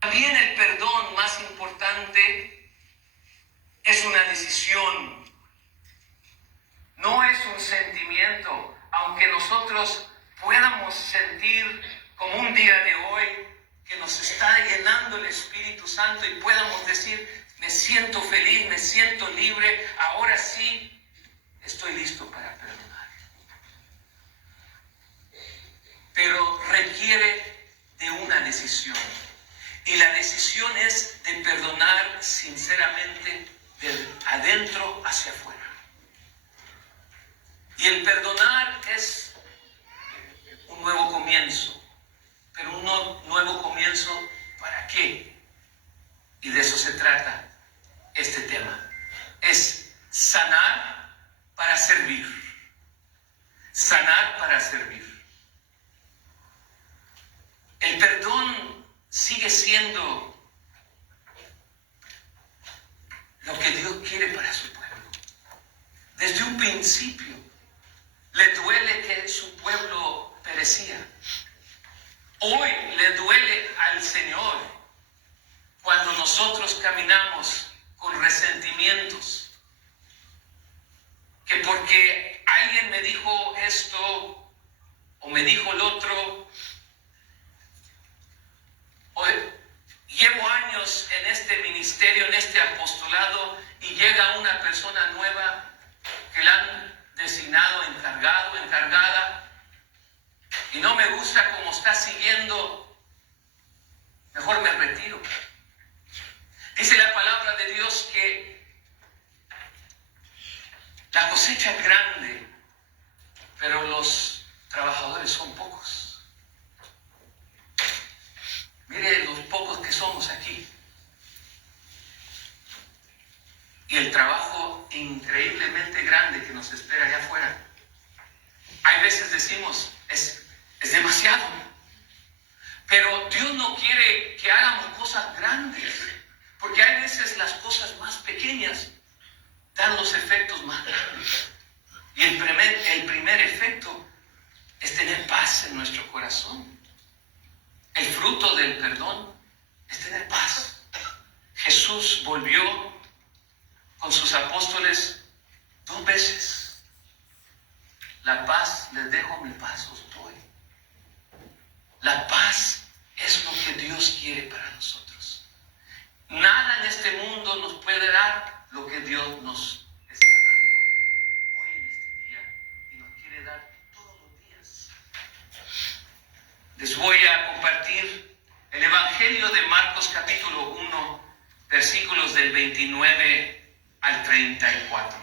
También el perdón, más importante, es una decisión. No es un sentimiento, aunque nosotros podamos sentir como un día de hoy que nos está llenando el Espíritu Santo y podamos decir, me siento feliz, me siento libre, ahora sí estoy listo para perdonar. Pero requiere de una decisión. Y la decisión es de perdonar sinceramente de adentro hacia afuera. Y el perdonar es un nuevo comienzo. Pero un nuevo comienzo, ¿para qué? Y de eso se trata este tema. Es sanar para servir. Sanar para servir. El perdón sigue siendo lo que Dios quiere para su pueblo. Desde un principio le duele que su pueblo perecía. Hoy le duele al Señor cuando nosotros caminamos con resentimientos. Que porque alguien me dijo esto o me dijo el otro. Llevo años en este ministerio, en este apostolado, y llega una persona nueva que la han designado encargado, encargada, y no me gusta cómo está siguiendo, mejor me retiro. Dice la palabra de Dios que la cosecha es grande, pero los trabajadores son pocos. Mire los pocos que somos aquí. Y el trabajo increíblemente grande que nos espera allá afuera. Hay veces decimos, es demasiado. Pero Dios no quiere que hagamos cosas grandes. Porque hay veces las cosas más pequeñas dan los efectos más grandes. Y el primer efecto es tener paz en nuestro corazón. El fruto del perdón es tener paz. Jesús volvió con sus apóstoles 2 veces. La paz les dejo, mi paz os doy. La paz es lo que Dios quiere para nosotros. Nada en este mundo nos puede dar lo que Dios nos está dando hoy en este día y nos quiere dar todos los días. Les voy a compartir el Evangelio de Marcos capítulo 1, versículos del 29 al 34.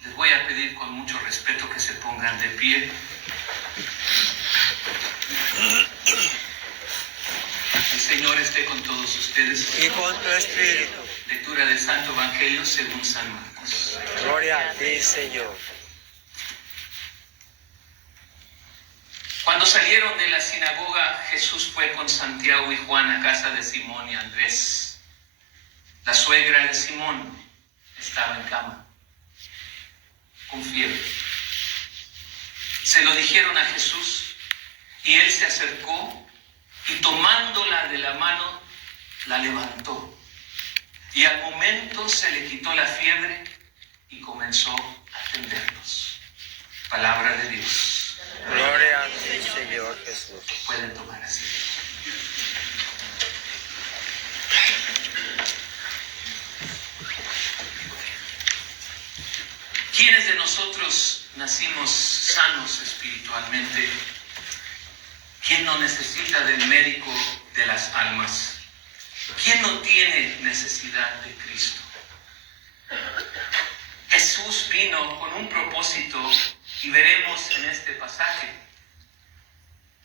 Les voy a pedir con mucho respeto que se pongan de pie. El Señor esté con todos ustedes. Y con tu espíritu. Lectura del Santo Evangelio según San Marcos. Gloria a ti, Señor. Cuando salieron de la sinagoga, Jesús fue con Santiago y Juan a casa de Simón y Andrés. La suegra de Simón estaba en cama, con fiebre. Se lo dijeron a Jesús y él se acercó y tomándola de la mano, la levantó. Y al momento se le quitó la fiebre y comenzó a atendernos. Palabra de Dios. Gloria a ti, Señor Jesús. Pueden tomar asiento. ¿Quiénes de nosotros nacimos sanos espiritualmente? ¿Quién no necesita del médico de las almas? ¿Quién no tiene necesidad de Cristo? Jesús vino con un propósito y veremos en este pasaje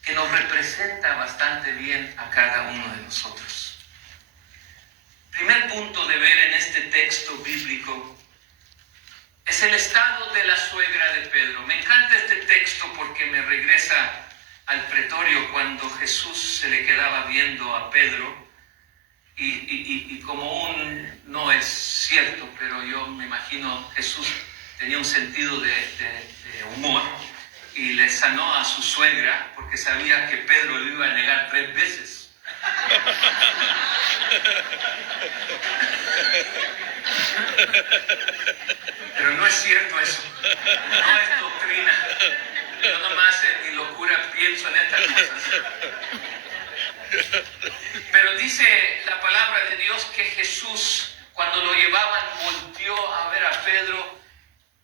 que nos representa bastante bien a cada uno de nosotros. Primer punto de ver en este texto bíblico es el estado de la suegra de Pedro. Me encanta este texto porque me regresa al pretorio cuando Jesús se le quedaba viendo a Pedro y como no es cierto, pero yo me imagino Jesús tenía un sentido de humor y le sanó a su suegra porque porque sabía que Pedro lo iba a negar 3 veces. Pero no es cierto eso, no es doctrina. Yo nomás en mi locura pienso en estas cosas. Pero dice la palabra de Dios que Jesús, cuando lo llevaban, volteó a ver a Pedro,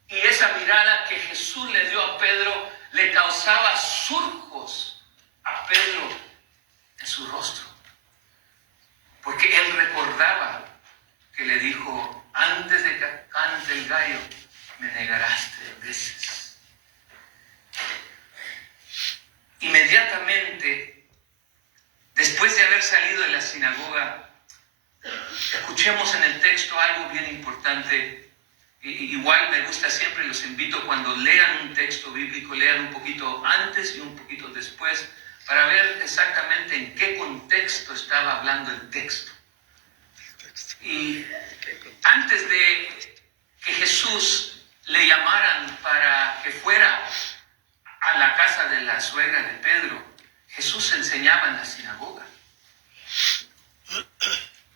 y esa mirada que Jesús le dio a Pedro le causaba surcos a Pedro en su rostro, porque él recordaba que le dijo: antes de que cante el gallo, me negarás 3 veces. Inmediatamente, después de haber salido de la sinagoga, escuchemos en el texto algo bien importante. Igual me gusta siempre, los invito, cuando lean un texto bíblico, lean un poquito antes y un poquito después, para ver exactamente en qué contexto estaba hablando el texto. Y antes de que Jesús le llamaran para que fuera a la casa de la suegra de Pedro, Jesús enseñaba en la sinagoga.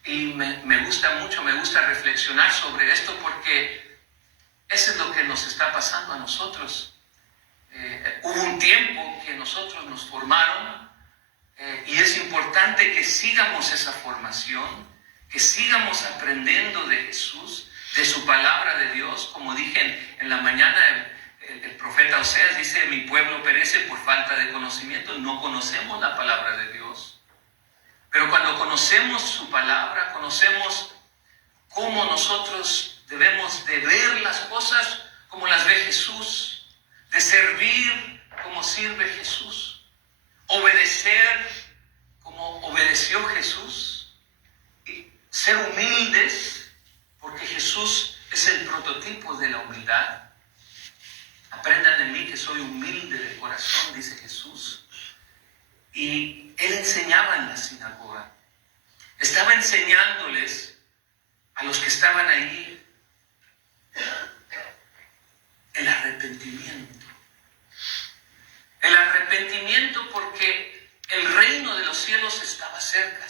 Y me gusta mucho, me gusta reflexionar sobre esto, porque eso es lo que nos está pasando a nosotros. Hubo un tiempo que nosotros nos formaron, y es importante que sigamos esa formación, que sigamos aprendiendo de Jesús, de su palabra de Dios. Como dije en la mañana, el profeta Oseas dice: mi pueblo perece por falta de conocimiento. No conocemos la palabra de Dios. Pero cuando conocemos su palabra, conocemos cómo nosotros debemos de ver las cosas como las ve Jesús, de servir como sirve Jesús, obedecer como obedeció Jesús, y ser humildes, porque Jesús es el prototipo de la humildad. Aprendan de mí que soy humilde de corazón, dice Jesús. Y él enseñaba en la sinagoga. Estaba enseñándoles a los que estaban ahí el arrepentimiento. El arrepentimiento, porque el reino de los cielos estaba cerca.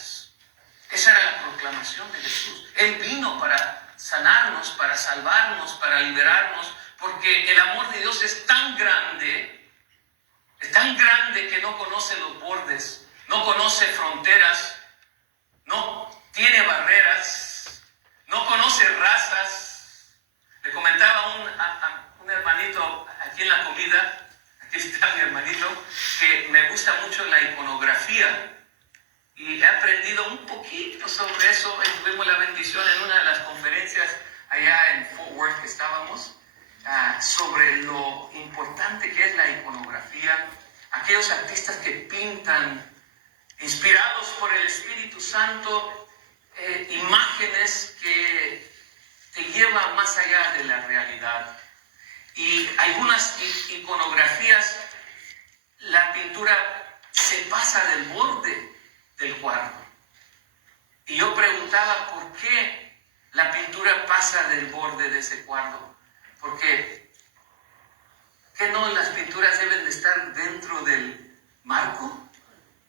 Esa era la proclamación de Jesús. Él vino para sanarnos, para salvarnos, para liberarnos, porque el amor de Dios es tan grande que no conoce los bordes, no conoce fronteras, no tiene barreras, no conoce razas. Le comentaba a un hermanito aquí en la comida, aquí está mi hermanito, que me gusta mucho la iconografía, y he aprendido un poquito sobre eso. Tuvimos la bendición en una de las conferencias allá en Fort Worth que estábamos, sobre lo importante que es la iconografía. Aquellos artistas que pintan, inspirados por el Espíritu Santo, imágenes que te llevan más allá de la realidad. Y algunas iconografías, la pintura se pasa del borde del cuadro. Y yo preguntaba por qué la pintura pasa del borde de ese cuadro. Porque ¿qué no las pinturas deben de estar dentro del marco?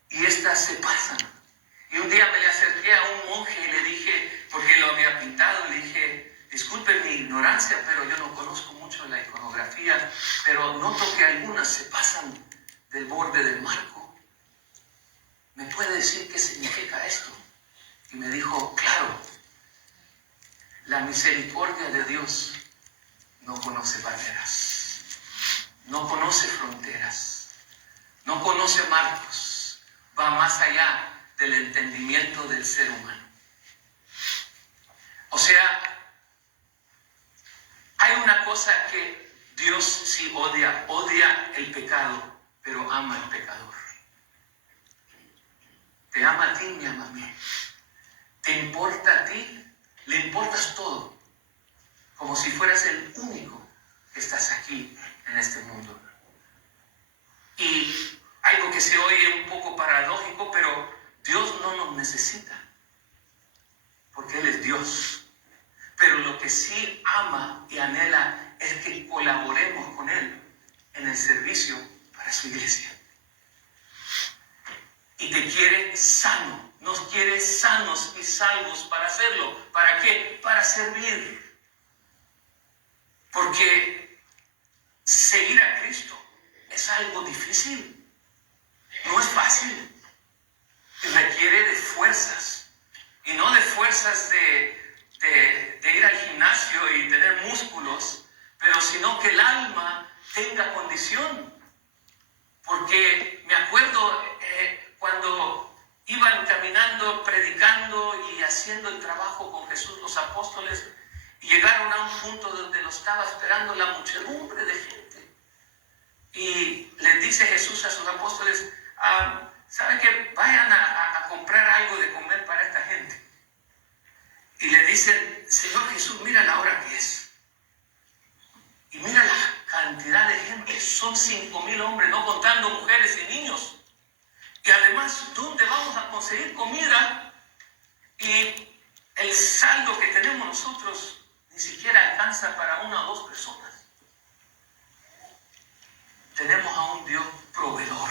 Y estas se pasan. Y un día me le acerqué a un monje y le dije, porque lo había pintado, le dije: disculpe mi ignorancia, pero yo no conozco mucho la iconografía, pero noto que algunas se pasan del borde del marco. ¿Me puede decir qué significa esto? Y me dijo: claro, la misericordia de Dios no conoce barreras, no conoce fronteras, no conoce marcos, va más allá del entendimiento del ser humano. O sea, hay una cosa que Dios sí odia el pecado, pero ama al pecador. Te ama a ti, me ama a mí. Te importa a ti, le importas todo, como si fueras el único que estás aquí en este mundo. Y algo que se oye un poco paradójico, pero Dios no nos necesita, porque Él es Dios. Pero lo que sí ama y anhela es que colaboremos con Él en el servicio para su iglesia. quiere sano, nos quiere sanos y salvos para hacerlo. ¿Para qué? Para servir. Porque seguir a Cristo es algo difícil, no es fácil, y requiere de fuerzas, y no de fuerzas de ir al gimnasio y tener músculos, pero sino que el alma tenga condición. Porque me acuerdo cuando iban caminando, predicando y haciendo el trabajo con Jesús los apóstoles, y llegaron a un punto donde los estaba esperando la muchedumbre de gente. Y les dice Jesús a sus apóstoles, ¿saben qué? Vayan a comprar algo de comer para esta gente. Y le dicen, Señor Jesús, mira la hora que es. Y mira la cantidad de gente, son 5,000 hombres, no contando mujeres y niños. Y además, ¿dónde vamos a conseguir comida? Y el saldo que tenemos nosotros ni siquiera alcanza para 1 o 2 personas. Tenemos a un Dios proveedor,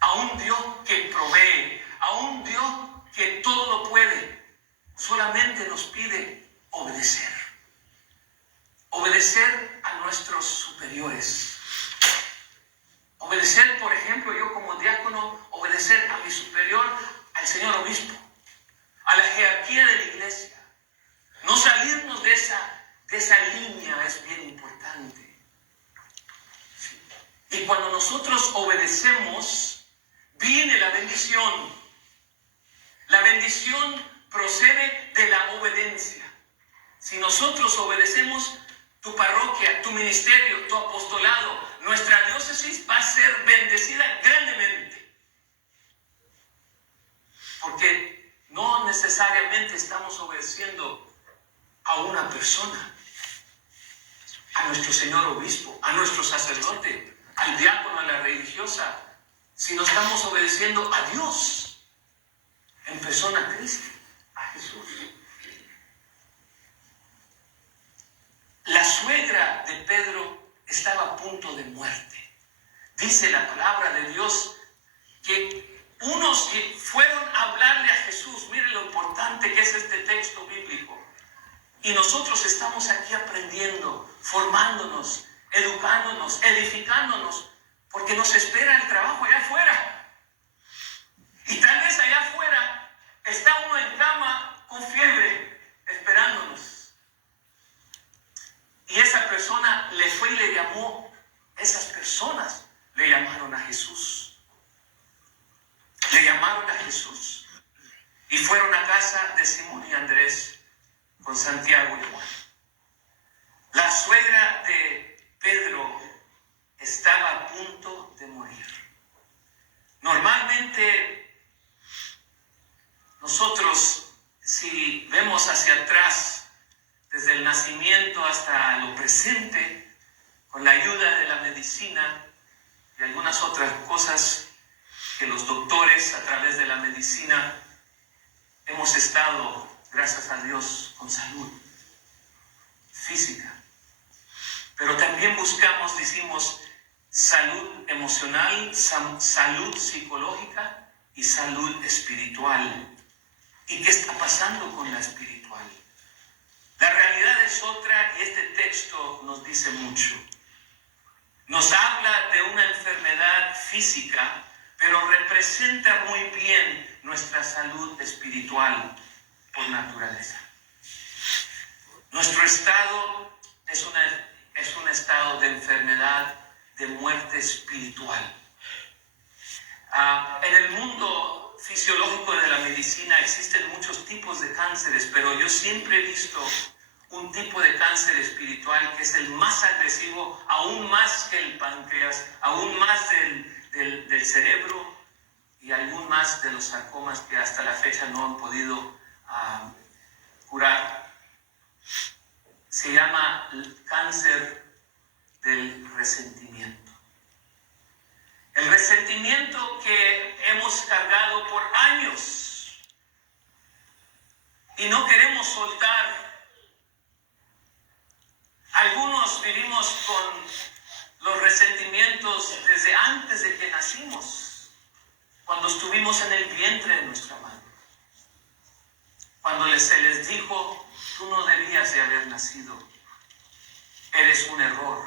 a un Dios que provee, a un Dios que todo lo puede. Solamente nos pide obedecer. Obedecer a nuestros superiores. Obedecer, por ejemplo, yo como diácono, obedecer a mi superior, al señor obispo, a la jerarquía de la iglesia. No salirnos de esa línea es bien importante. Y cuando nosotros obedecemos, viene la bendición. La bendición procede de la obediencia. Si nosotros obedecemos, tu parroquia, tu ministerio, tu apostolado, nuestra diócesis va a ser bendecida grandemente. Porque no necesariamente estamos obedeciendo a una persona, a nuestro señor obispo, a nuestro sacerdote, al diácono, a la religiosa, sino estamos obedeciendo a Dios, en persona a Cristo, a Jesús. La suegra de Pedro estaba a punto de muerte. Dice la palabra de Dios que unos fueron a hablarle a Jesús. Miren lo importante que es este texto bíblico. Y nosotros estamos aquí aprendiendo, formándonos, educándonos, edificándonos, porque nos espera el trabajo allá afuera. Y tal vez allá afuera está uno en cama con fiebre, esperándonos. Y esa persona le fue y le llamó, esas personas le llamaron a Jesús. Le llamaron a Jesús. Y fueron a casa de Simón y Andrés con Santiago y Juan. La suegra de Pedro estaba a punto de morir. Normalmente nosotros, si vemos hacia atrás, desde el nacimiento hasta lo presente, con la ayuda de la medicina y algunas otras cosas que los doctores a través de la medicina hemos estado, gracias a Dios, con salud física. Pero también buscamos, decimos, salud emocional, salud psicológica y salud espiritual. ¿Y qué está pasando con la espiritual? La realidad es otra y este texto nos dice mucho. Nos habla de una enfermedad física, pero representa muy bien nuestra salud espiritual por naturaleza. Nuestro estado es un estado de enfermedad, de muerte espiritual. En el mundo fisiológico de la medicina existen muchos tipos de cánceres, pero yo siempre he visto un tipo de cáncer espiritual que es el más agresivo, aún más que el páncreas, aún más del cerebro y aún más de los sarcomas que hasta la fecha no han podido curar. Se llama el cáncer del resentimiento. El resentimiento que hemos cargado por años y no queremos soltar. Algunos vivimos con los resentimientos desde antes de que nacimos. cuando estuvimos en el vientre de nuestra madre, cuando se les dijo, tú no debías de haber nacido, eres un error.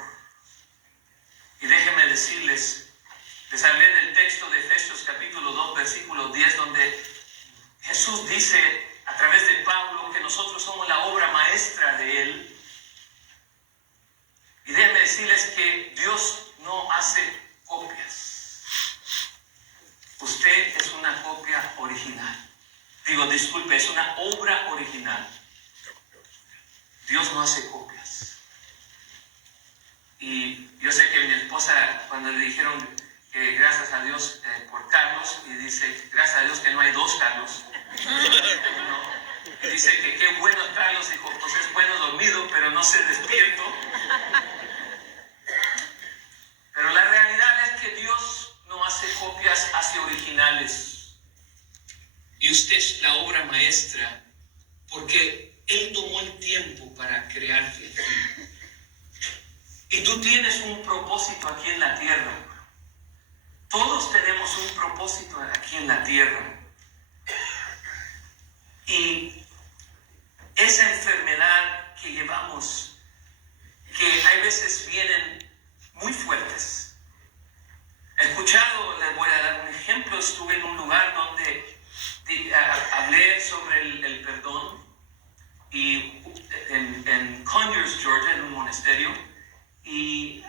Y déjenme decirles, les hablé del texto de Efesios capítulo 2, versículo 10, donde Jesús dice a través de Pablo que nosotros somos la obra maestra de Él. Y déjenme decirles que Dios no hace copias. Usted es una copia original. Disculpe, es una obra original. Dios no hace copias. Y yo sé que mi esposa, cuando le dijeron que gracias a Dios por Carlos, y dice, gracias a Dios que no hay dos Carlos. Y dice que qué bueno es Carlos, dijo, pues es bueno dormido, pero no se despierto. Pero la realidad es que Dios no hace copias, hace originales. Y usted es la obra maestra, porque Él tomó el tiempo para crearte aquí. Y tú tienes un propósito aquí en la tierra. Todos tenemos un propósito aquí en la tierra. Y esa enfermedad que llevamos, que hay veces vienen muy fuertes. He escuchado, les voy a dar un ejemplo, estuve en un lugar donde hablé sobre el perdón, y en Conyers, Georgia, en un monasterio, y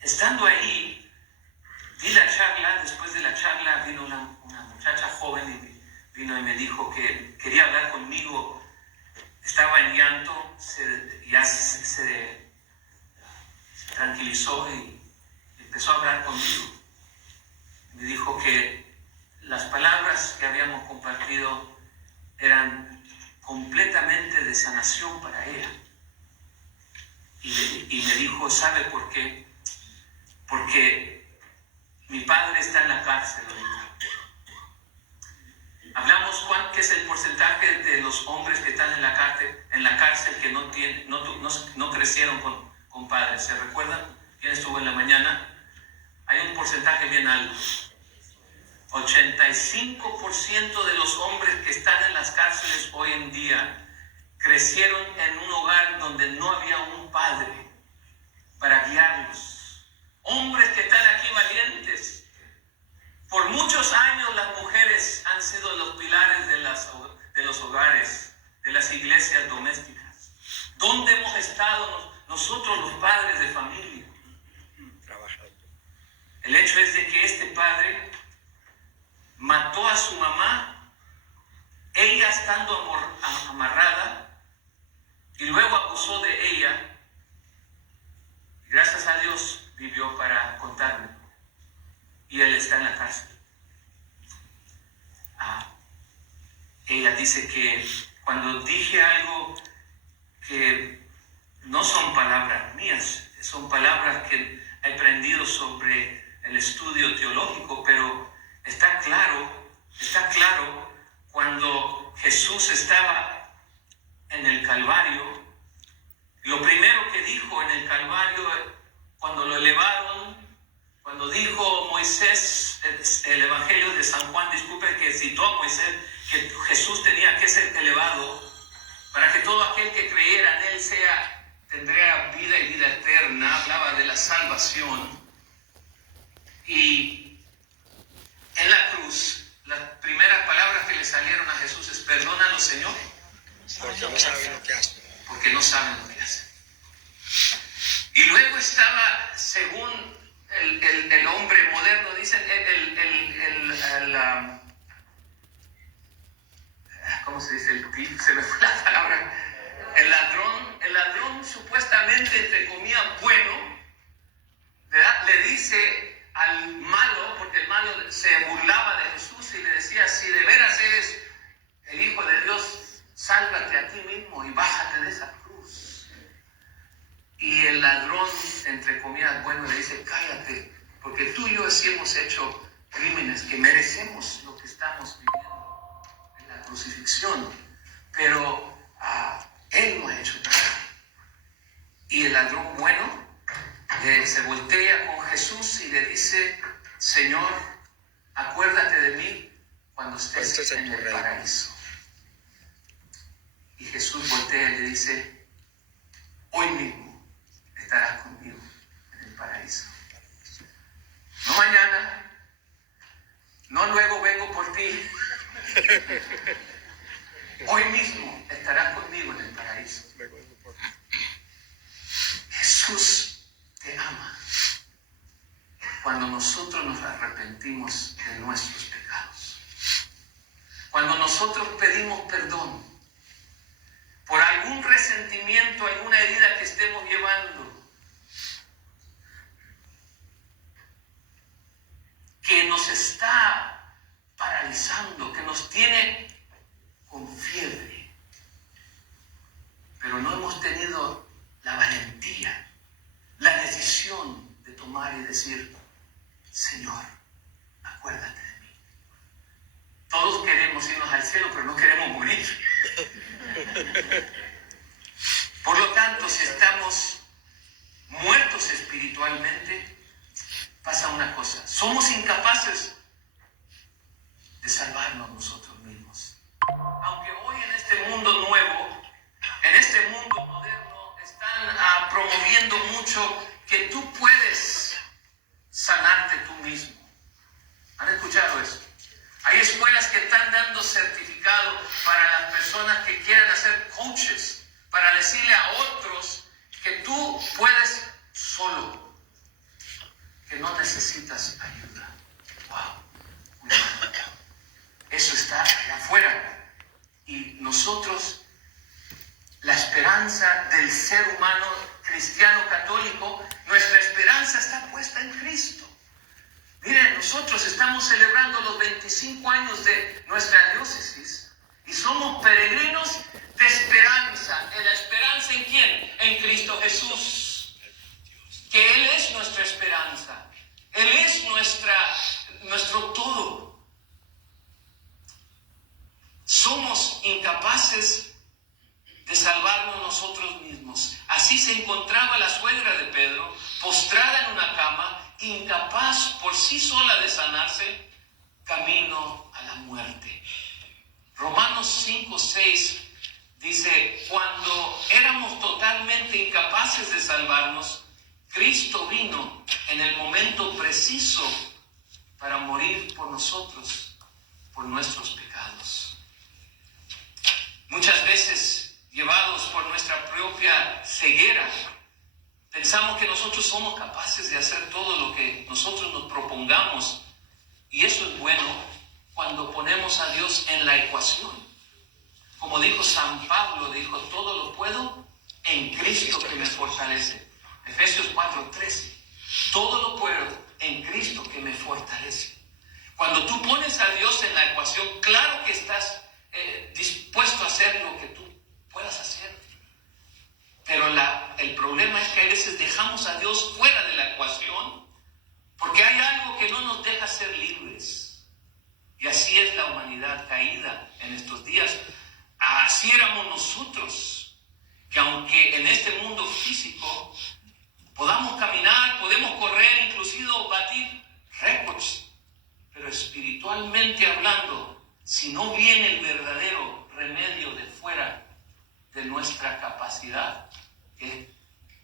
estando ahí, di la charla. Después de la charla vino una muchacha joven y vino y me dijo que quería hablar conmigo. Estaba en llanto, ya se tranquilizó y empezó a hablar conmigo. Me dijo que las palabras que habíamos compartido eran completamente de sanación para ella. Y me dijo, ¿sabe por qué? Porque mi padre está en la cárcel ahorita. Hablamos qué es el porcentaje de los hombres que están en la cárcel que no crecieron con padres. ¿Se recuerdan? ¿Quién estuvo en la mañana? Hay un porcentaje bien alto. 85% de los hombres que están en las cárceles hoy en día crecieron en un hogar donde no había un padre para guiarlos. Hombres que están aquí valientes. Por muchos años las mujeres han sido los pilares de los hogares, de las iglesias domésticas. ¿Dónde hemos estado nosotros los padres de familia? Trabajando. El hecho es de que este padre mató a su mamá, ella estando amarrada, y luego abusó de ella. Y gracias a Dios vivió para contarme. Y él está en la cárcel. Ella dice que cuando dije algo que no son palabras mías, son palabras que he aprendido sobre el estudio teológico, pero está claro cuando Jesús estaba en el Calvario, lo primero que dijo en el Calvario, cuando lo elevaron, cuando dijo Moisés, el Evangelio de San Juan, disculpe que citó a Moisés, que Jesús tenía que ser elevado para que todo aquel que creyera en él tendría vida y vida eterna. Hablaba de la salvación. Y en la cruz, las primeras palabras que le salieron a Jesús es: perdónanos, Señor, porque no saben lo que hacen. Porque no saben lo que hacen. Y luego estaba, según el hombre moderno, dicen, ¿cómo se dice? Se me fue la palabra. El ladrón supuestamente, entre comillas, bueno, ¿verdad? Le dice al malo, porque el malo se burlaba de Jesús y le decía: si de veras eres el Hijo de Dios, sálvate a ti mismo y bájate de esa cruz. Y el ladrón, entre comillas, bueno, le dice: cállate, porque tú y yo sí hemos hecho crímenes que merecemos lo que estamos viviendo en la crucifixión, pero él no ha hecho nada. Y el ladrón bueno se voltea con Jesús y le dice: Señor, acuérdate de mí cuando estés en tu el reino. paraíso. Y Jesús voltea y le dice, hoy mismo estarás conmigo en el paraíso. No mañana, no luego vengo por ti. Hoy mismo estarás conmigo en el paraíso. Jesús te ama cuando nosotros nos arrepentimos de nuestros pecados. Cuando nosotros pedimos perdón por algún resentimiento, alguna herida que estemos llevando, que nos está paralizando, que nos tiene con fiebre, pero no hemos tenido la valentía, la decisión de tomar y decir, Señor, acuérdate de mí. Todos queremos irnos al cielo, pero no queremos morir. Por lo tanto, si estamos muertos espiritualmente, pasa una cosa, somos incapaces de salvarnos nosotros mismos. Aunque hoy en este mundo nuevo, en este mundo moderno, están promoviendo mucho que tú puedes sanarte tú mismo. ¿Han escuchado eso? Hay escuelas que están dando certificado para las personas que quieran hacer coaches, para decirle a otros que tú puedes solo, que no necesitas ayuda. ¡Wow! Eso está allá afuera. Y nosotros, la esperanza del ser humano cristiano católico, nuestra esperanza está puesta en Cristo. Miren, nosotros estamos celebrando los 25 años de nuestra diócesis y somos peregrinos de esperanza. ¿En la esperanza en quién? En Cristo Jesús. Que Él es nuestra esperanza. Él es nuestro todo. Somos incapaces de salvarnos nosotros mismos. Así se encontraba la suegra de Pedro, postrada en una cama, incapaz por sí sola de sanarse, camino a la muerte. Romanos 5:6 dice, cuando éramos totalmente incapaces de salvarnos, Cristo vino en el momento preciso para morir por nosotros, por nuestros pecados. Muchas veces, llevados por nuestra propia ceguera, pensamos que nosotros somos capaces de hacer todo lo que nosotros nos propongamos. Y eso es bueno cuando ponemos a Dios en la ecuación. Como dijo San Pablo, dijo, todo lo puedo en Cristo que me fortalece. Efesios 4:13. Todo lo puedo en Cristo que me fortalece. Cuando tú pones a Dios en la ecuación, claro que estás dispuesto a hacer lo que tú puedas hacer. Pero el problema es que a veces dejamos a Dios fuera de la ecuación porque hay algo que no nos deja ser libres. Y así es la humanidad caída en estos días. Así éramos nosotros, que aunque en este mundo físico podamos caminar, podemos correr, inclusive batir récords, pero espiritualmente hablando, si no viene el verdadero remedio de fuera de nuestra capacidad, que es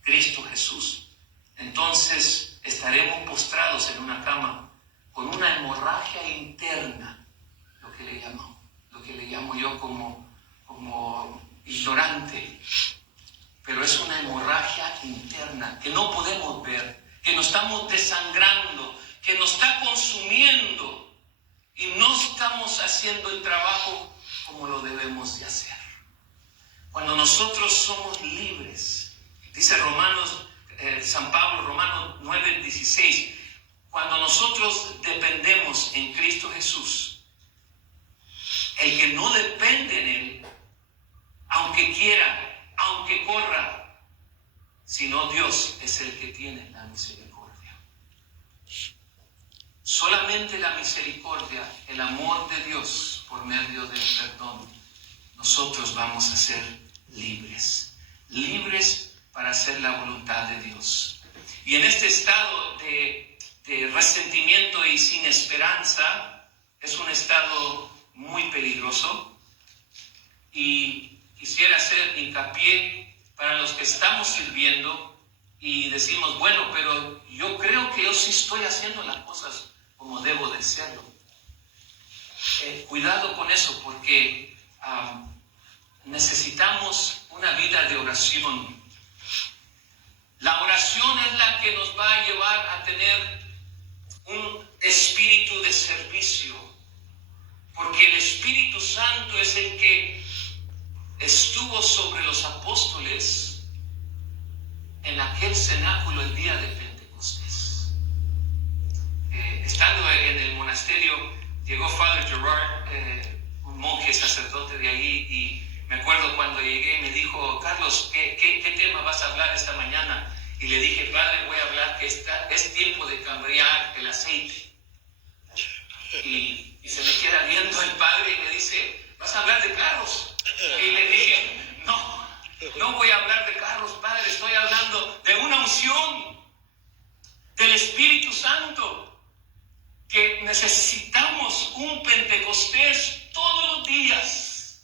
Cristo Jesús, entonces estaremos postrados en una cama con una hemorragia interna, lo que le llamo yo como ignorante, pero es una hemorragia interna que no podemos ver, que nos estamos desangrando, que nos está consumiendo y no estamos haciendo el trabajo como lo debemos de hacer. Cuando nosotros somos libres, dice San Pablo, Romanos 9:16, cuando nosotros dependemos en Cristo Jesús, el que no depende en Él, aunque quiera, aunque corra, sino Dios es el que tiene la misericordia. Solamente la misericordia, el amor de Dios por medio del perdón, nosotros vamos a ser libres. Libres para hacer la voluntad de Dios. Y en este estado de de resentimiento y sin esperanza es un estado muy peligroso. Y quisiera hacer hincapié para los que estamos sirviendo y decimos, bueno, pero yo creo que yo sí estoy haciendo las cosas como debo de serlo. Cuidado con eso, porque necesitamos una vida de oración. La oración es la que nos va a llevar a tener un espíritu de servicio, porque el Espíritu Santo es el que estuvo sobre los apóstoles en aquel cenáculo el día de Pentecostés. Estando en el monasterio, llegó Father Gerard, un monje sacerdote de ahí, y me acuerdo cuando llegué me dijo, Carlos, ¿qué tema vas a hablar esta mañana? Y le dije, Padre, voy a hablar que es tiempo de cambiar el aceite. Y se me queda viendo el Padre y me dice, ¿vas a hablar de carros? Y le dije, no voy a hablar de carros, Padre, estoy hablando de una unción del Espíritu Santo, que necesitamos un Pentecostés todos los días,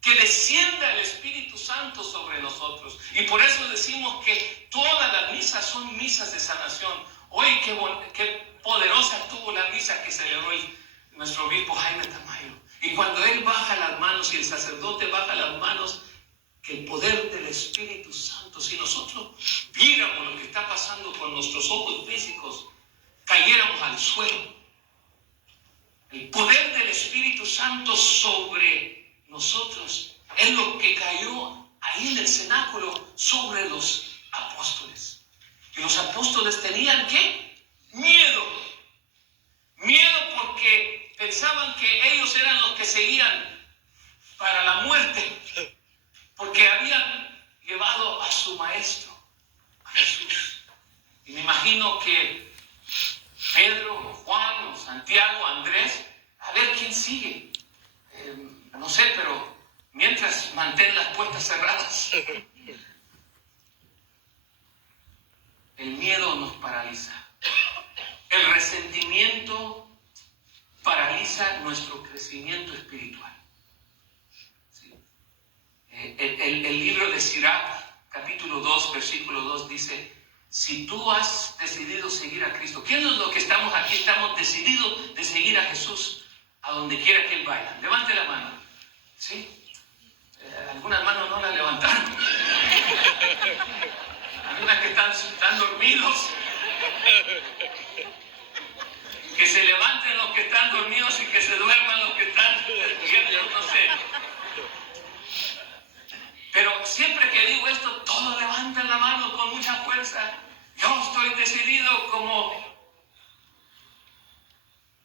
que descienda el Espíritu Santo sobre nosotros. Y por eso decimos que todas las misas son misas de sanación. Hoy qué poderosa estuvo la misa que celebró nuestro obispo Jaime Tamayo. Y cuando él baja las manos y el sacerdote baja las manos, que el poder del Espíritu Santo, si nosotros viéramos lo que está pasando con nuestros ojos físicos, cayéramos al suelo. El poder del Espíritu Santo sobre nosotros es lo que cayó ahí en el cenáculo sobre los apóstoles. Y los apóstoles tenían ¿qué? Miedo porque pensaban que ellos eran los que seguían para la muerte, porque habían llevado a su maestro, a Jesús. Y me imagino que Pedro, Juan, Santiago, Andrés, a ver quién sigue. No sé, pero mientras mantén las puertas cerradas. El miedo nos paraliza. El resentimiento paraliza nuestro crecimiento espiritual. ¿Sí? El libro de Sirach, capítulo 2, versículo 2 dice, si tú has decidido seguir a Cristo, ¿quién es lo que estamos aquí? Estamos decididos de seguir a Jesús a donde quiera que Él vaya. Levante la mano. ¿Sí? Algunas manos no las levantaron. Algunas que están dormidos. Que se levanten los que están dormidos y que se duerman los que están despiertos, no sé. Pero siempre que digo esto, todos levantan la mano con mucha fuerza. Yo estoy decidido como...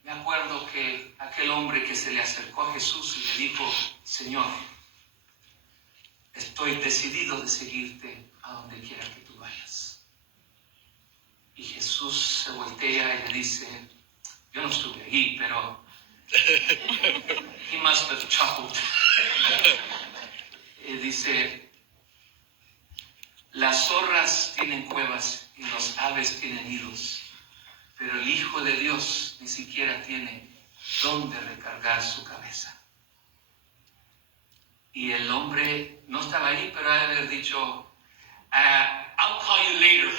Me acuerdo que aquel hombre que se le acercó a Jesús y le dijo, Señor, estoy decidido de seguirte a donde quiera que tú vayas. Y Jesús se voltea y le dice, yo no estuve ahí, pero he must have chuckled. Y dice, las zorras tienen cuevas y los aves tienen nidos, pero el Hijo de Dios ni siquiera tiene dónde recargar su cabeza. Y el hombre no estaba ahí, pero ha de haber dicho, I'll call you later.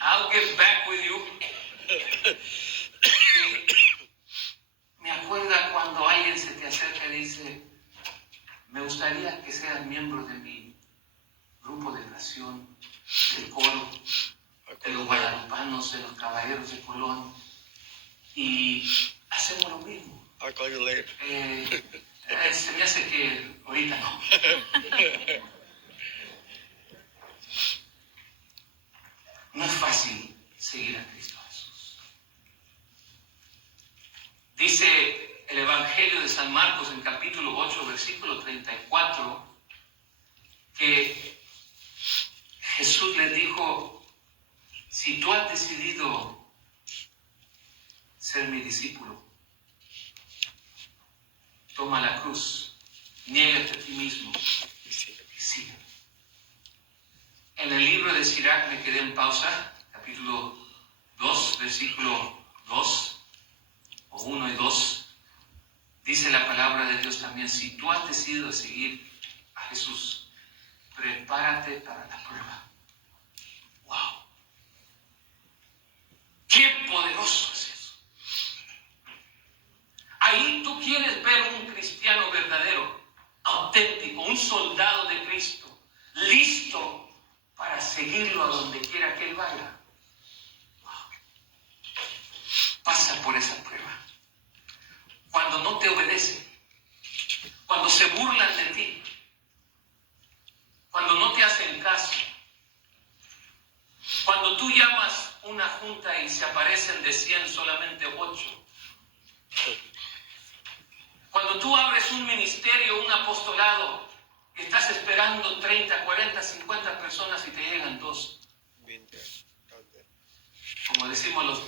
I'll get back with you. Me acuerda cuando alguien se te acerca y dice, me gustaría que seas miembro de mi grupo de oración, del coro, de los guadalupanos, de los caballeros de Colón, y hacemos lo mismo. I'll call you later. Se me hace que ahorita no. No es fácil seguir a Cristo Jesús. Dice el Evangelio de San Marcos en capítulo 8, versículo 34, que Jesús les dijo, si tú has decidido ser mi discípulo, toma la cruz, niégate a ti mismo y sígueme. En el libro de Sirach me quedé en pausa, capítulo 2, versículo 2, o 1 y 2. Dice la palabra de Dios también: si tú has decidido seguir a Jesús, prepárate para la prueba. ¡Wow! ¡Qué poderoso es eso! Ahí tú quieres ver un cristiano verdadero, auténtico, un soldado de Cristo, listo para seguirlo a donde quiera que él vaya. ¡Wow! Pasa por esa prueba. Cuando no te obedecen, cuando se burlan de ti, cuando no te hacen caso, cuando tú llamas una junta y se aparecen de 100 solamente 8, cuando tú abres un ministerio, un apostolado, y estás esperando 30, 40, 50 personas y te llegan 2. Como decimos, los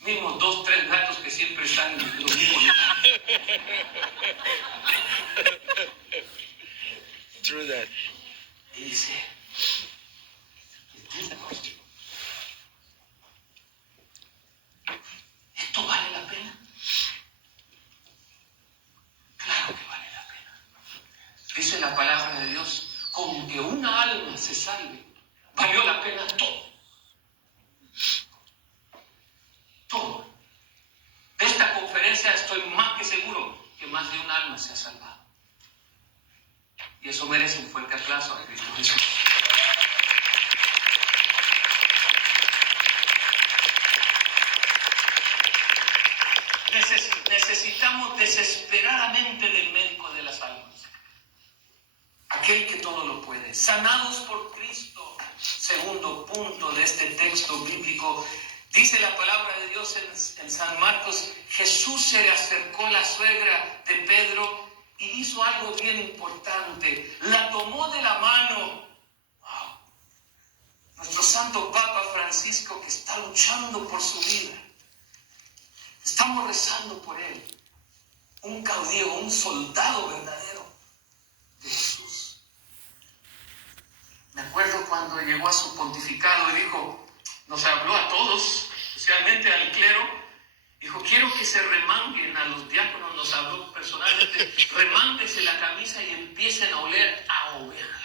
mismos 2, 3 gatos que siempre están en los mismos lugares. True that. Y dice, ¿esto vale la pena? Claro que vale la pena. Dice la palabra de Dios, con que una alma se salve, valió la pena todo. Todo. De esta conferencia estoy más que seguro que más de un alma se ha salvado. Y eso merece un fuerte aplauso a Cristo Jesús. Necesitamos desesperadamente del médico de las almas, aquel que todo lo puede. Sanados por Cristo. Segundo punto de este texto bíblico. Dice la palabra de Dios en San Marcos: Jesús se le acercó a la suegra de Pedro y hizo algo bien importante. La tomó de la mano. Wow. Nuestro Santo Papa Francisco, que está luchando por su vida. Estamos rezando por él. Un caudillo, un soldado verdadero de Jesús. Me acuerdo cuando llegó a su pontificado y dijo, nos habló a todos, especialmente al clero, dijo: quiero que se remanguen, a los diáconos nos habló personalmente, remánguense la camisa y empiecen a oler a oveja.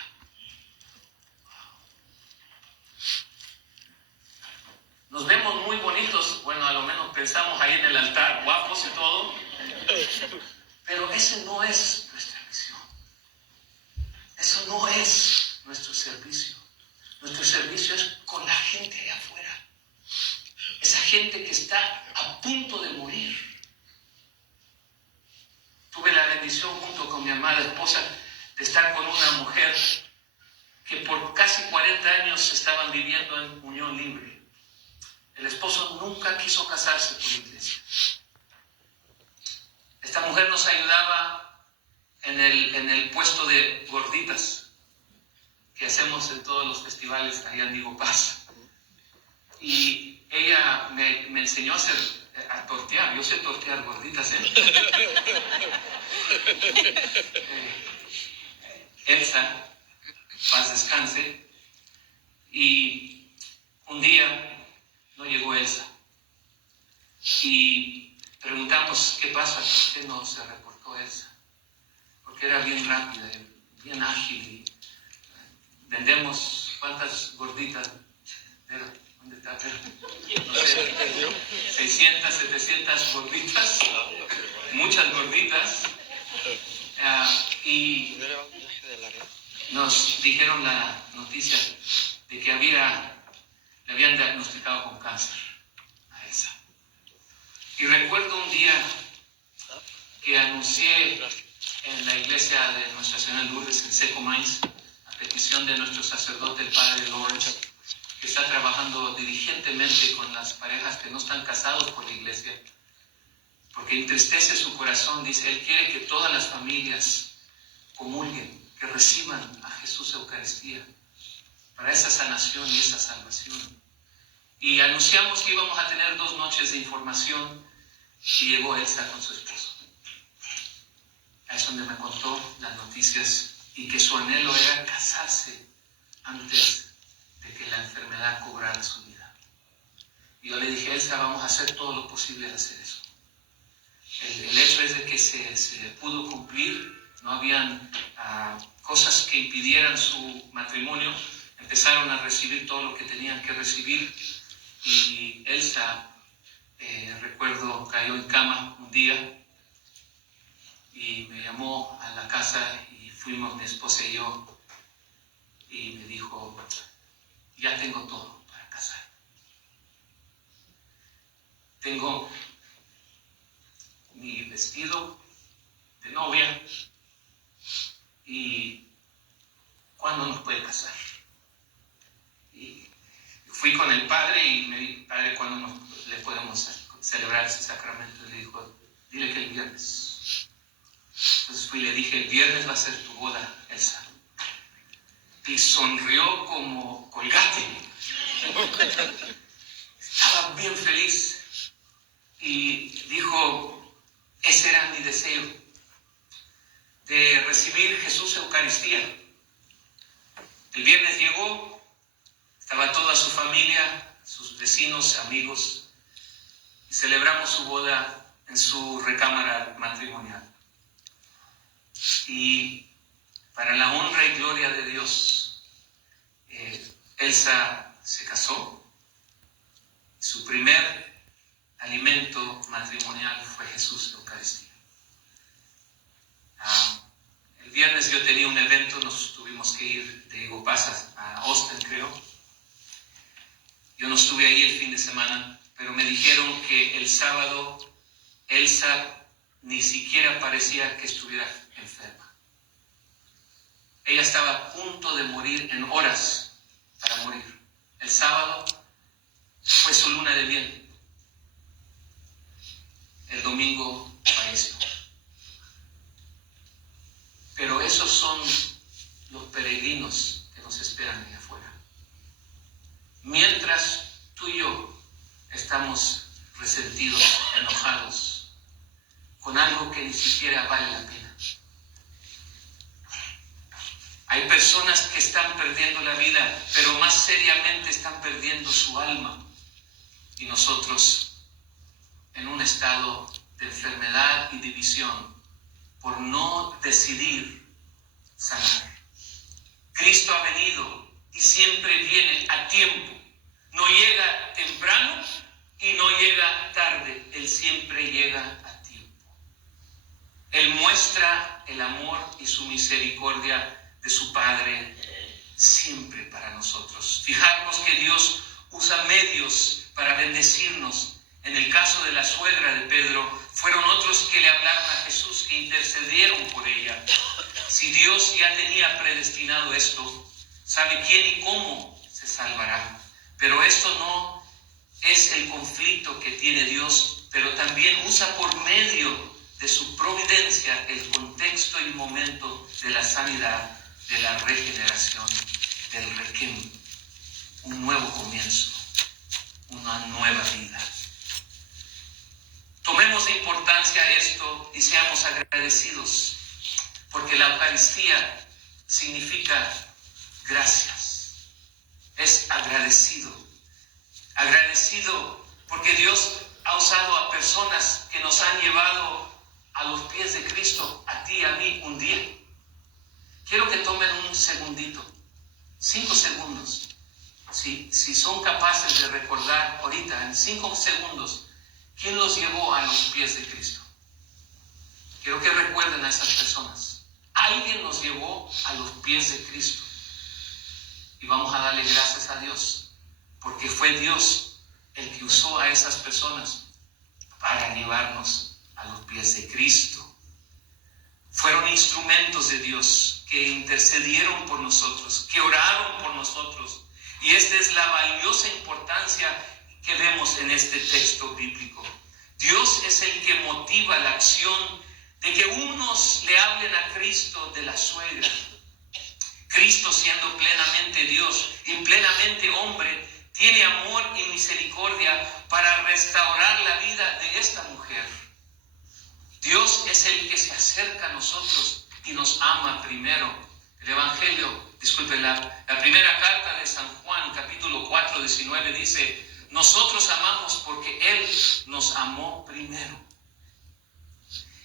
Nos vemos muy bonitos, bueno, a lo menos pensamos ahí en el altar, guapos y todo, pero ese no es nuestra misión. Eso no es nuestro servicio. Nuestro servicio es con la gente allá afuera. Esa gente que está a punto de morir. Tuve la bendición junto con mi amada esposa de estar con una mujer que por casi 40 años estaban viviendo en unión libre. El esposo nunca quiso casarse por la iglesia. Esta mujer nos ayudaba en el puesto de gorditas que hacemos en todos los festivales allá en Digo Paz. Y ella me enseñó a tortear. Yo sé tortear gorditas, Elsa, paz descanse. Y un día no llegó Elsa. Y preguntamos: ¿qué pasa? ¿Por qué no se reportó Elsa? Porque era bien rápida, bien ágil. Y vendemos, ¿cuántas gorditas? ¿Dónde está? No sé, 600, 700 gorditas. Muchas gorditas. Y nos dijeron la noticia de que le habían diagnosticado con cáncer a Elsa. Y recuerdo un día que anuncié en la iglesia de Nuestra Señora de Lourdes, en Seco Mainz, a petición de nuestro sacerdote, el padre Lawrence, que está trabajando diligentemente con las parejas que no están casados por la iglesia, porque entristece su corazón. Dice, él quiere que todas las familias comulguen, que reciban a Jesús Eucaristía, para esa sanación y esa salvación. Y anunciamos que íbamos a tener 2 noches de información y llegó Elsa con su esposo. Es donde me contó las noticias y que su anhelo era casarse antes de que la enfermedad cobrara su vida. Y yo le dije, Elsa, vamos a hacer todo lo posible de hacer eso. El hecho es de que se pudo cumplir, no habían cosas que impidieran su matrimonio, empezaron a recibir todo lo que tenían que recibir y Elsa, recuerdo, cayó en cama un día y me llamó a la casa y fuimos mi esposa y yo y me dijo, ya tengo todo para casar. Tengo mi vestido de novia y ¿cuándo nos puede casar? Y fui con el padre y me dije, padre, ¿cuándo le podemos celebrar ese sacramento? Y le dijo, dile que el viernes. Entonces fui y le dije, el viernes va a ser tu boda, Elsa. Y sonrió como colgate. Estaba bien feliz. Y dijo, ese era mi deseo, de recibir Jesús Eucaristía. El viernes llegó, estaba toda su familia, sus vecinos, amigos, y celebramos su boda en su recámara matrimonial. Y para la honra y gloria de Dios, Elsa se casó. Su primer alimento matrimonial fue Jesús Eucaristía. El viernes yo tenía un evento, nos tuvimos que ir de Igopasa a Austin, creo. Yo no estuve ahí el fin de semana, pero me dijeron que el sábado Elsa ni siquiera parecía que estuviera enferma. Ella estaba a punto de morir, en horas para morir. El sábado fue su luna de miel. El domingo falleció. Pero esos son los peregrinos que nos esperan allá afuera. Mientras tú y yo estamos resentidos, enojados, con algo que ni siquiera vale la pena. Hay personas que están perdiendo la vida, pero más seriamente están perdiendo su alma. Y nosotros en un estado de enfermedad y división por no decidir sanar. Cristo ha venido y siempre viene a tiempo. No llega temprano y no llega tarde. Él siempre llega a tiempo. Él muestra el amor y su misericordia de su Padre siempre para nosotros. Fijarnos que Dios usa medios para bendecirnos. En el caso de la suegra de Pedro, fueron otros que le hablaron a Jesús, que intercedieron por ella. Si Dios ya tenía predestinado esto, sabe quién y cómo se salvará. Pero esto no es el conflicto que tiene Dios, pero también usa por medio de su providencia el contexto y momento de la sanidad, de la regeneración, del requiem, un nuevo comienzo, una nueva vida. Tomemos de importancia esto y seamos agradecidos, porque la Eucaristía significa gracias. Es agradecido. Agradecido porque Dios ha usado a personas que nos han llevado a los pies de Cristo, a ti y a mí, un día. Quiero que tomen un segundito, 5 segundos. Si son capaces de recordar ahorita, en 5 segundos, ¿quién los llevó a los pies de Cristo? Quiero que recuerden a esas personas. Alguien nos llevó a los pies de Cristo. Y vamos a darle gracias a Dios, porque fue Dios el que usó a esas personas para llevarnos a los pies de Cristo. Fueron instrumentos de Dios que intercedieron por nosotros, que oraron por nosotros. Y esta es la valiosa importancia que vemos en este texto bíblico. Dios es el que motiva la acción de que unos le hablen a Cristo de la suegra. Cristo, siendo plenamente Dios y plenamente hombre, tiene amor y misericordia para restaurar la vida de esta mujer. Dios es el que se acerca a nosotros y nos ama primero, El Evangelio, disculpen, la primera carta de San Juan, capítulo 4, 19, dice: nosotros amamos porque Él nos amó primero.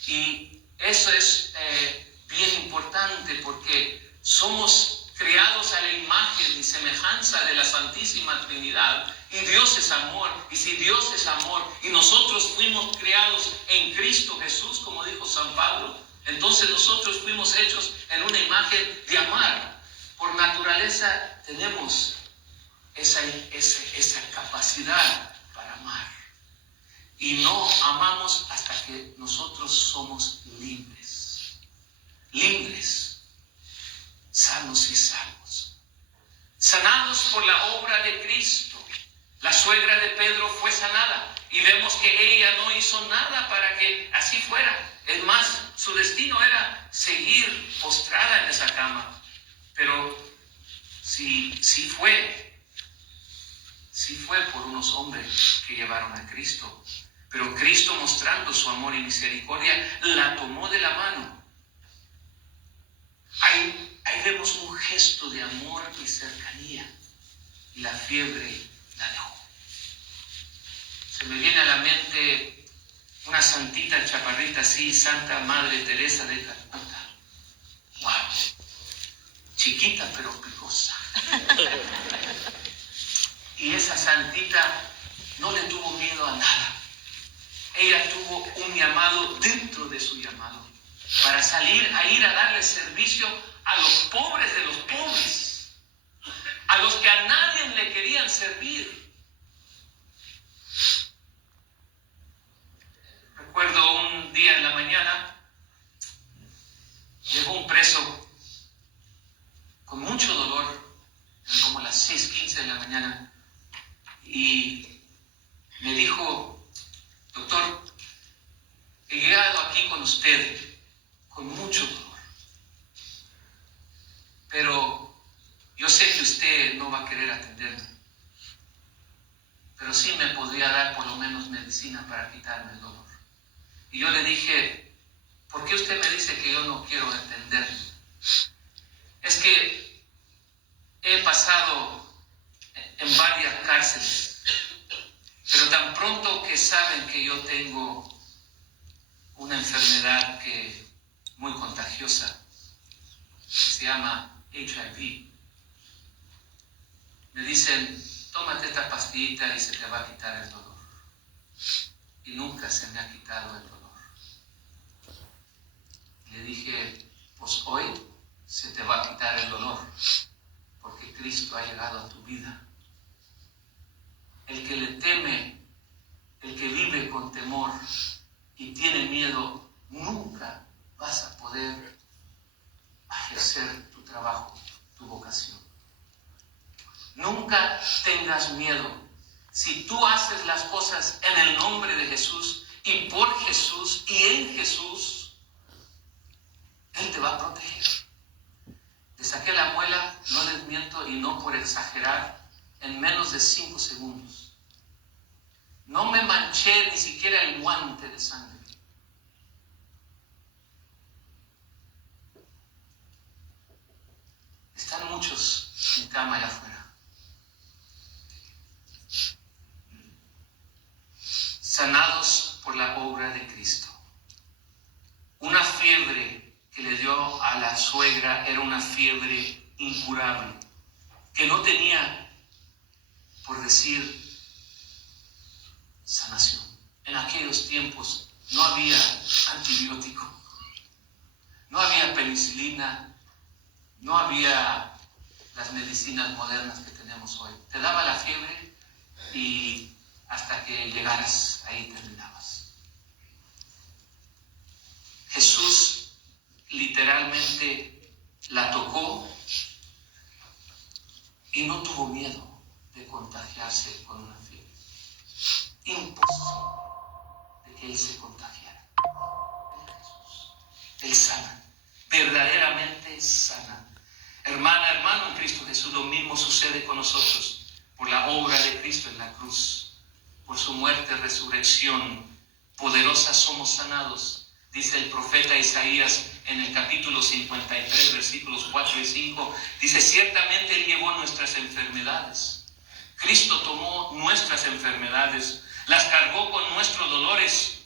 Y eso es bien importante, porque somos creados a la imagen y semejanza de la Santísima Trinidad. Y Dios es amor. Y si Dios es amor y nosotros fuimos creados en Cristo Jesús, como dijo San Pablo, entonces nosotros fuimos hechos en una imagen de amar. Por naturaleza tenemos esa capacidad para amar. Y no amamos hasta que nosotros somos libres. Libres, sanos y salvos. Sanados por la obra de Cristo. La suegra de Pedro fue sanada y vemos que ella no hizo nada para que así fuera. Es más, su destino era seguir postrada en esa cama. Pero sí fue por unos hombres que llevaron a Cristo. Pero Cristo, mostrando su amor y misericordia, la tomó de la mano. Ahí vemos un gesto de amor y cercanía. Y la fiebre la dejó. Se me viene a la mente una santita chaparrita así, Santa Madre Teresa de Calcuta. ¡Wow! Chiquita pero picosa. Y esa santita no le tuvo miedo a nada. Ella tuvo un llamado dentro de su llamado para ir a darle servicio a los pobres de los pobres, a los que a nadie le querían servir. Recuerdo un día en la mañana, llegó un preso con mucho dolor, como a las 6:15 de la mañana, y me dijo: doctor, he llegado aquí con usted con mucho dolor, pero yo sé que usted no va a querer atenderme, pero sí me podría dar por lo menos medicina para quitarme el dolor. Y yo le dije: ¿por qué usted me dice que yo no quiero atenderme? Es que he pasado en varias cárceles, pero tan pronto que saben que yo tengo una enfermedad muy contagiosa, que se llama HIV, me dicen: tómate esta pastillita y se te va a quitar el dolor. Y nunca se me ha quitado el dolor. Le dije: pues hoy se te va a quitar el dolor, porque Cristo ha llegado a tu vida. El que le teme, el que vive con temor y tiene miedo, nunca vas a poder ejercer tu trabajo, tu vocación. Nunca tengas miedo. Si tú haces las cosas en el nombre de Jesús y por Jesús y en Jesús, Él te va a proteger. Le saqué la muela, no les miento y no por exagerar, en menos de 5 segundos. No me manché ni siquiera el guante de sangre. Están muchos en cama allá afuera. Sanados por la obra de Cristo. Una fiebre que le dio a la suegra era una fiebre incurable, que no tenía, por decir, sanación. En aquellos tiempos no había antibiótico, no había penicilina, no había las medicinas modernas que tenemos hoy. Te daba la fiebre y hasta que llegaras ahí terminabas. Jesús literalmente la tocó y no tuvo miedo de contagiarse con una fiebre. Imposible de que Él se contagiara. Él sana, verdaderamente sana. Hermana, hermano en Cristo Jesús, lo mismo sucede con nosotros por la obra de Cristo en la cruz. Por su muerte, resurrección, poderosa somos sanados. Dice el profeta Isaías en el capítulo 53, versículos 4 y 5, dice, ciertamente Él llevó nuestras enfermedades. Cristo tomó nuestras enfermedades, las cargó con nuestros dolores.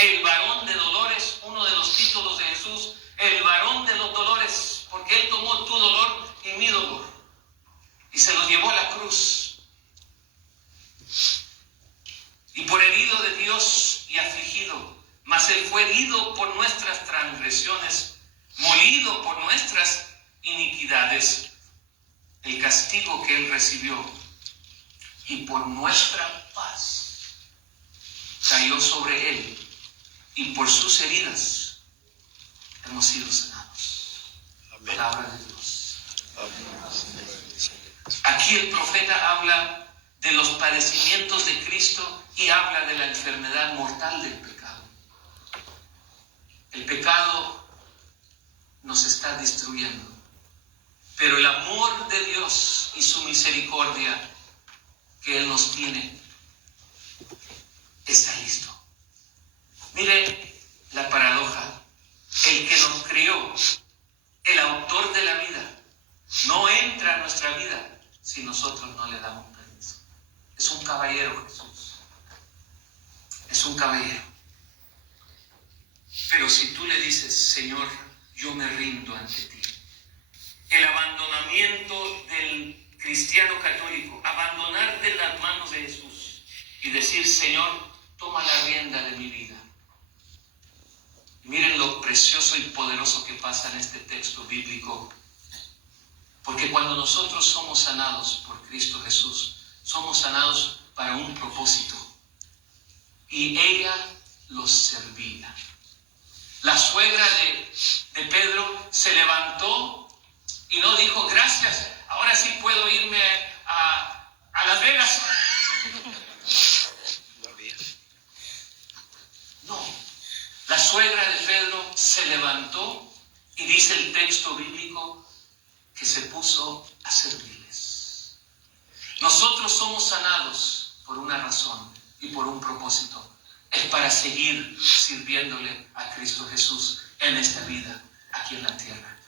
El varón de dolores, uno de los títulos de Jesús, el varón de los dolores, porque Él tomó tu dolor y mi dolor y se los llevó a la cruz. Y por herido de Dios y afligido, mas Él fue herido por nuestras transgresiones, molido por nuestras iniquidades. El castigo que Él recibió, y por nuestra paz cayó sobre Él, y por sus heridas hemos sido sanados. Amén. Palabra de Dios. Amén. Aquí el profeta habla de los padecimientos de Cristo y habla de la enfermedad mortal del pecado. El pecado nos está destruyendo, pero el amor de Dios y su misericordia que Él nos tiene está listo. Mire la paradoja. El que nos crió, el autor de la vida, no entra a nuestra vida si nosotros no le damos permiso. Es un caballero, Jesús. Es un caballero. Pero si tú le dices, Señor, yo me rindo ante ti. El abandonamiento del cristiano católico, abandonarte en las manos de Jesús y decir, Señor, toma la rienda de mi vida. Miren lo precioso y poderoso que pasa en este texto bíblico. Porque cuando nosotros somos sanados por Cristo Jesús, somos sanados para un propósito. Y ella los servía. La suegra de Pedro se levantó y no dijo, gracias, ahora sí puedo irme a Las Vegas. No. La suegra de Pedro se levantó y dice el texto bíblico que se puso a servirles. Nosotros somos sanados por una razón y por un propósito. Es para seguir sirviéndole a Cristo Jesús en esta vida, aquí en la tierra.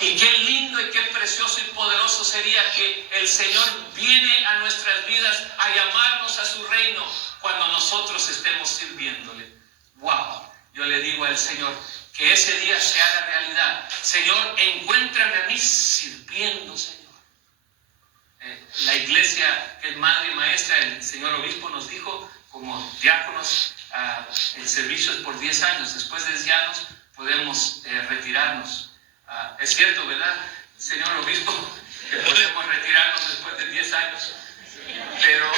Y qué lindo y qué precioso y poderoso sería que el Señor viene a nuestras vidas a llamarnos a su reino cuando nosotros estemos sirviéndole. ¡Wow! Yo le digo al Señor que ese día se haga realidad. Señor, encuéntrame a mí sirviendo, Señor. La iglesia que es madre y maestra, el señor obispo nos dijo, como diáconos, el servicio es por 10 años. Después de 10 años podemos retirarnos. Es cierto, ¿verdad, señor obispo? Que podemos retirarnos después de 10 años. Pero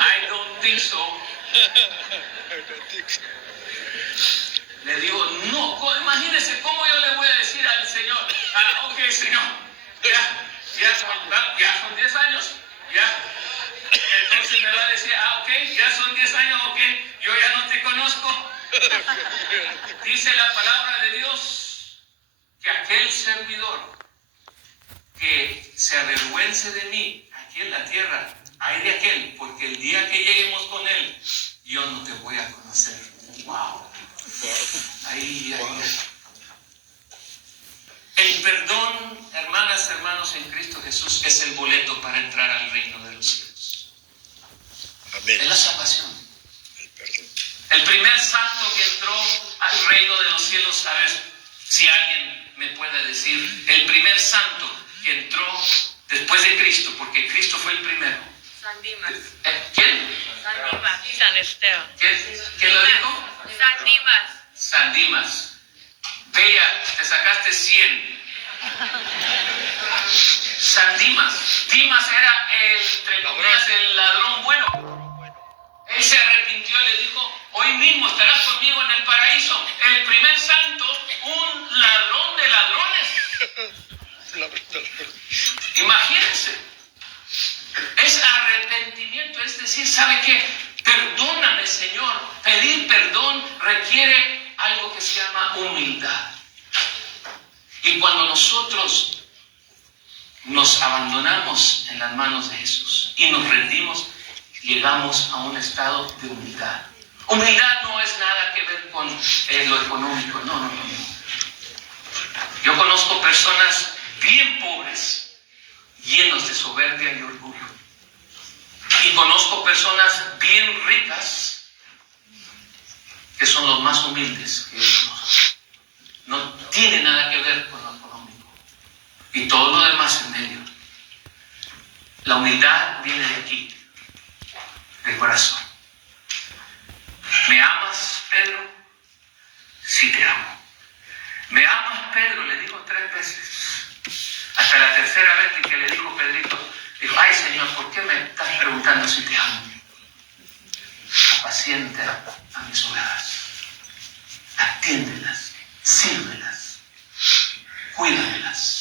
I don't think so. Le digo, no, imagínese cómo yo le voy a decir al Señor, ok, Señor, ya son 10 años, ya. Entonces me va a decir, ok, ya son 10 años, ok, yo ya no te conozco. Dice la palabra de Dios que aquel servidor que se avergüence de mí aquí en la tierra, hay de aquel, porque el día que lleguemos con él, yo no te voy a conocer. ¡Wow! Ahí. El perdón, hermanas, hermanos, en Cristo Jesús es el boleto para entrar al reino de los cielos. Amén. Es la salvación. El perdón. El primer santo que entró al reino de los cielos, a ver si alguien me puede decir, el primer santo que entró después de Cristo, porque Cristo fue el primero. San Dimas. ¿Quién? San Dimas. San Esteban. ¿Quién lo dijo? San Dimas. San Dimas. Bella, te sacaste 100. San Dimas. Dimas era el ladrón bueno. Él se arrepintió y le dijo, hoy mismo estarás conmigo en el paraíso. El primer santo, un ladrón de ladrones. Imagínense. Es arrepentimiento, es decir, ¿sabe qué? Perdóname, Señor. Pedir perdón requiere algo que se llama humildad. Y cuando nosotros nos abandonamos en las manos de Jesús y nos rendimos, llegamos a un estado de humildad. Humildad no es nada que ver con lo económico, no. Yo conozco personas bien pobres, llenos de soberbia y orgullo. Y conozco personas bien ricas, que son los más humildes que yo conozco. No tiene nada que ver con lo económico. Y todo lo demás en medio. La humildad viene de aquí, de corazón. ¿Me amas, Pedro? Sí te amo. ¿Me amas, Pedro? Le dijo 3 veces. Hasta la tercera vez que le dijo Pedrito, dijo, ay Señor, ¿por qué me estás preguntando si te amo? Apacienta a mis ovejas. Atiéndelas, sírvelas, cuídamelas.